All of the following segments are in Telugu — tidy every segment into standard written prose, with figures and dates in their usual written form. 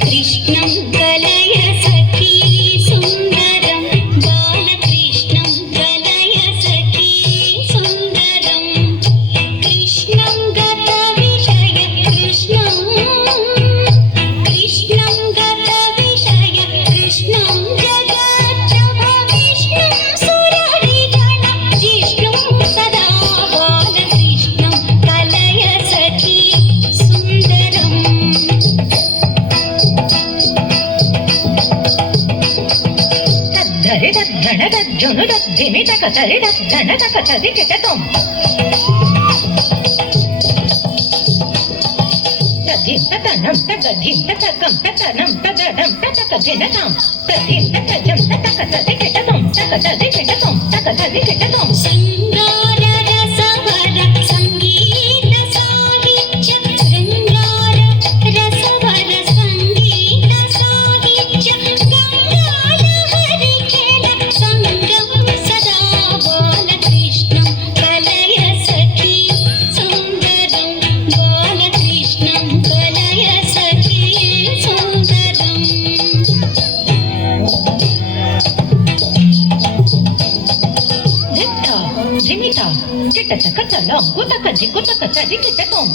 కృష్ణం కలయ సఖీ సుందరం బాలకృష్ణం కలయ సఖీ సుందరం కృష్ణం గత విషయ కృష్ణం కృష్ణం గత విషయ కృష్ణం జగత్ప్రభ విష్ణుం సురరిగణ జిష్ణుం సదా బాలకృష్ణం కలయ సఖీ సుందరం ధరి దద్ధణ దజ్జును దద్దిమి తక తరి దద్ధణ తక తది కిటతం తదిం తనం తగధిం తగం తనం తదడం తక జినతం తదిం తజం తక తది కిటతం తక తది కిటతం తక తది కిటతం శృంగార రసవర సంగీత సాహిత్య శృంగార రసవర సంగీత సాహిత్య జిమిత కిటక కచలం గుతక జిగుతక చది కిటకం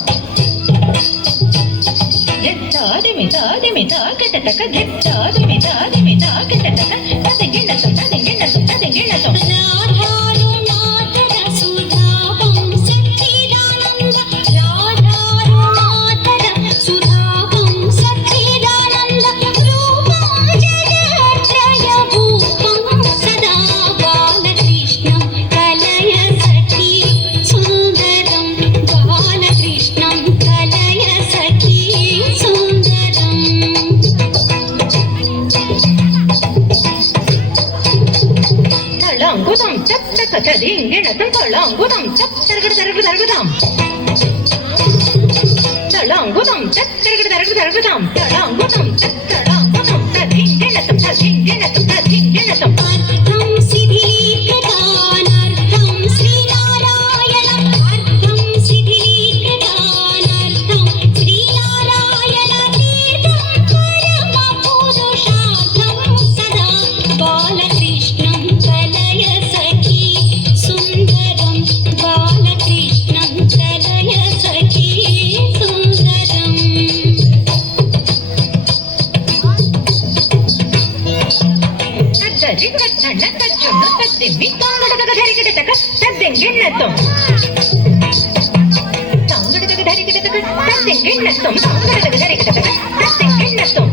జిత్త దిమిత దిమిత కిటక జిత్త దిమిత దిమిత కిటక తదిగిణతం తదిగిణతం తదిగిణతం రాధారుణాధర సుధావం సచ్చిదానంద రాధారుణాధర సుధావం సచ్చిదానంద రూపం జగత్రయ భూపం సదా బాలకృష్ణం కలయ సఖీ సుందరం బాలకృష్ణం కలయ సఖీ సుందరం తళంగుదం చప్తక చదింగిణతం తళంగుదం చప్తరగడ తరగడ తరగదాం తళంగుదం చప్తరగడ తరగడ తరగదాం తళంగుదం చప్తళంగుదం తదింగిణతం తదింగిణతం తదింగిణతం అర్థం శిథిలీకృతానర్థం శ్రీనారాయణ అర్థం శిథిలీకృతానర్థం శ్రీనారాయణ తీర్థం పరమ పురుషార్థం సదా బాలకృష్ణం కలయ సఖీ సుందరం బాలకృష్ణం కలయ సఖీ సుందరం తజ్జి తజ్జన్న తజ్జున్న తద్దిమ్మి తాంగడగ ధరికిటక తద్దింగిణతం తాంగడగ ధరికిటక తద్దింగిణతం తాంగడగ ధరికిటక తద్దింగిణతం